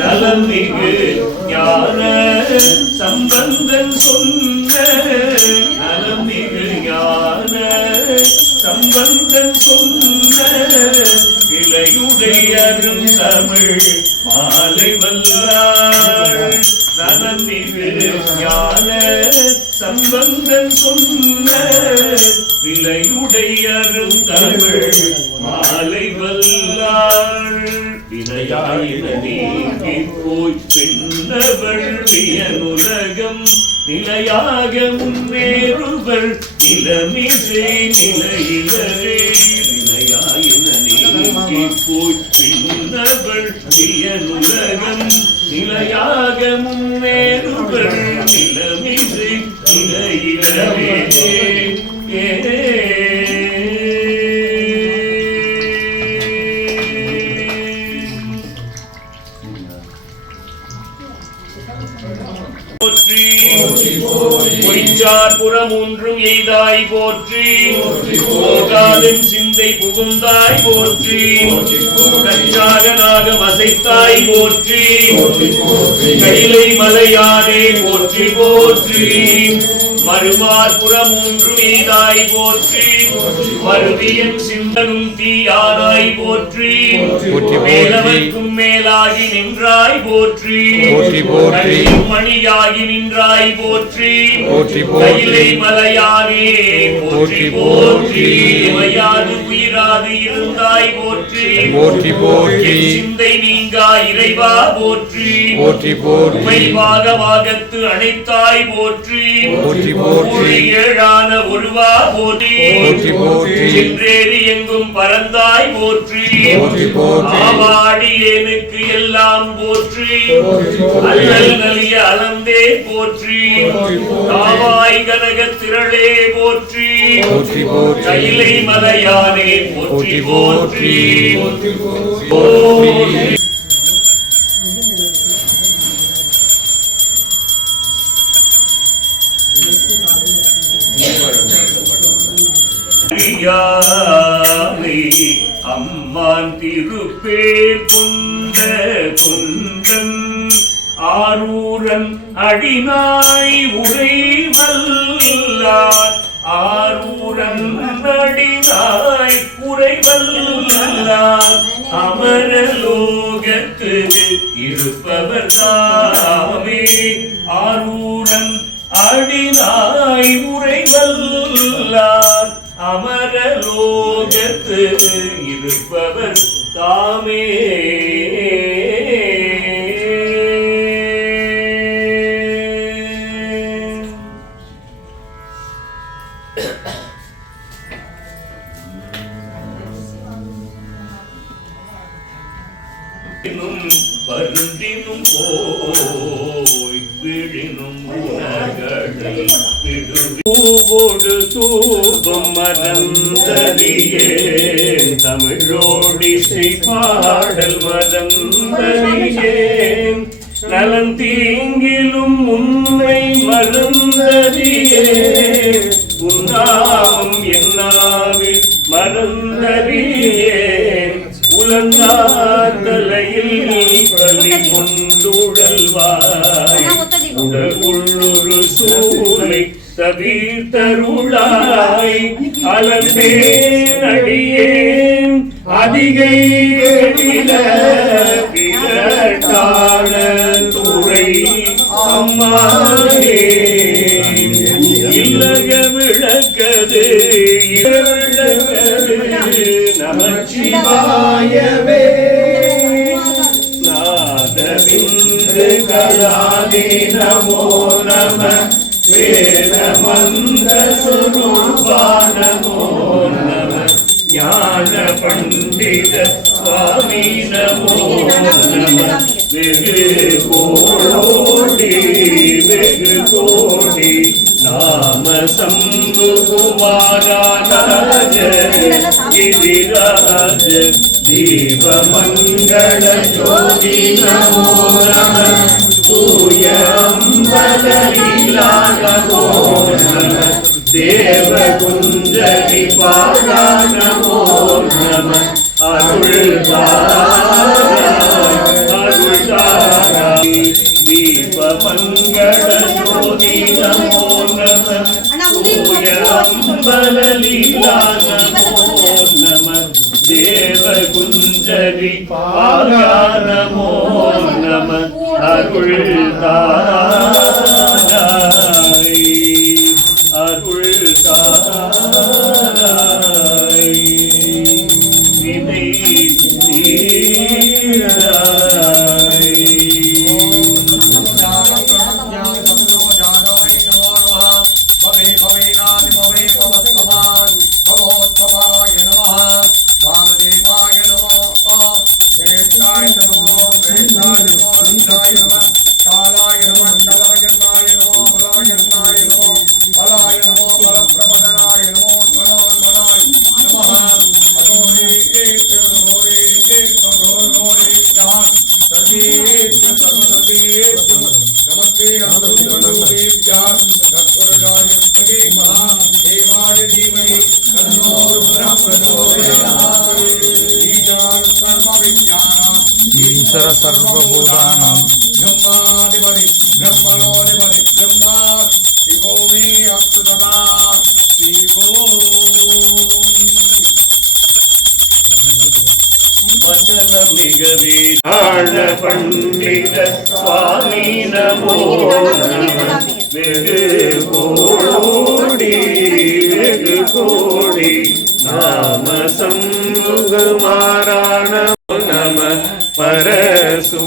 நலமிகு ஞான சம்பந்தன் சொன்ன நலமிகு ஞான சம்பந்தன் சொன்ன இலையுடையரும் தமிழ் மாலை வல்லாள் நலமிகு ஞான சம்பந்தன் சொன்ன விலையுடையரும் தமிழ் மாலை வல்லாள் வினையாயின நீங்கி போய் பின்னவள் வியனுலகம் நிலையாக முன்னேறுவள் நிலமிசை நிலையிலரே வினையாயின நீங்கி போய் பின்னவள் வியனுலகம் நிலையாக முன்னேறுவள் நிலமிசை நிலையிலரே போற்றி பொய்ச்சார் புறம் ஒன்றும் எய்தாய் போற்றி போகாதன் சிந்தை புகுந்தாய் போற்றி கச்சாகனாக வசைத்தாய் போற்றி கைலை மலையானே போற்றி போற்றி மறுமார் புறம் ஒன்று மீதாய் போற்றி மருவியன் சிந்தனும் தீயானாய் போற்றி மேலவர்க்கும் மேலாகி நின்றாய் போற்றி மணியாகி நின்றாய் போற்றி கைலை மலையானே போற்றி போற்றி மையாது உயிராது இருந்தாய் போற்றி சிந்தை நீங்கா இறைவா போற்றி பாகவாகத்து அணைத்தாய் போற்றி ஏழான ஒருவா போற்றி சென்றேறி எங்கும் பறந்தாய் போற்றி ஆவாடியேனுக்கு எல்லாம் போற்றி அல்லல் நலிய அளந்தே போற்றி காவாய் கனக திரளே போற்றி கைலை மலையானே போற்றி போற்றி அம்மான் திருப்பேர் கொண்ட குன்றன் ஆரூரன் அடிநாய் உரைவல்லார் ஆரூரன் அடிநாய் உரைவல்லார் அமரலோகத்து இருப்பவர் தாமே ஆரூரன் அடிநாய் உரைவல்லார் அமரலோகத்து இருப்பவர் தாமே பருந்தினும் போய் விழினும் உலகளை பூவோடு தூபம் மறந்தறியே தமிழோடிசை பாடல் மறந்தறியேன் நலன் தீங்கிலும் உன்னை மறந்தறியே உன்னாவும் என்னாவில் மறந்தறியேன் உலங்காதலையில் பலி கொண்டுழல்வாய் உடல் உள்ளொரு சூளை தவிர்த்தருளாய் அலந்தேன் அடியேன் அதிகை விரட்டான துறை அம்மானே இல்லக விளக்கது நமச்சிவாயவே நாதவிந்து கலாதி நமோ நம வேத மந்திர சுரூபா நமோ நம ஞான பண்டித சுவாமி நமோ நம வெகு கோடி நாம சம்பு குமாராஜ கிரிராஜ தீப மங்கள ஜோதி நமோ நம தூய அம்பலீலா நமோ நம தேவ குஞ்சரி பாலா நமோ நம அருள்தாராய் தீபமங்கள ஜோதி நமோ நம தூய அம்பலலீலா நமோ நம தேவ குஞ்சரி பாலா நமோ நம அருள்தாராய் அருள்தாராய் வினை தீராய் ईश्वर सर्वभूतानां ब्रह्मादिपति ब्रह्मणोदिपति ब्रह्मा शिवो मे अस्तु सदा शिवो வசன மிகவே ஆழ பண்டித சுவாமி நமோ நம வெகு கோடி நாம சம்புகமாராண நம பரசூ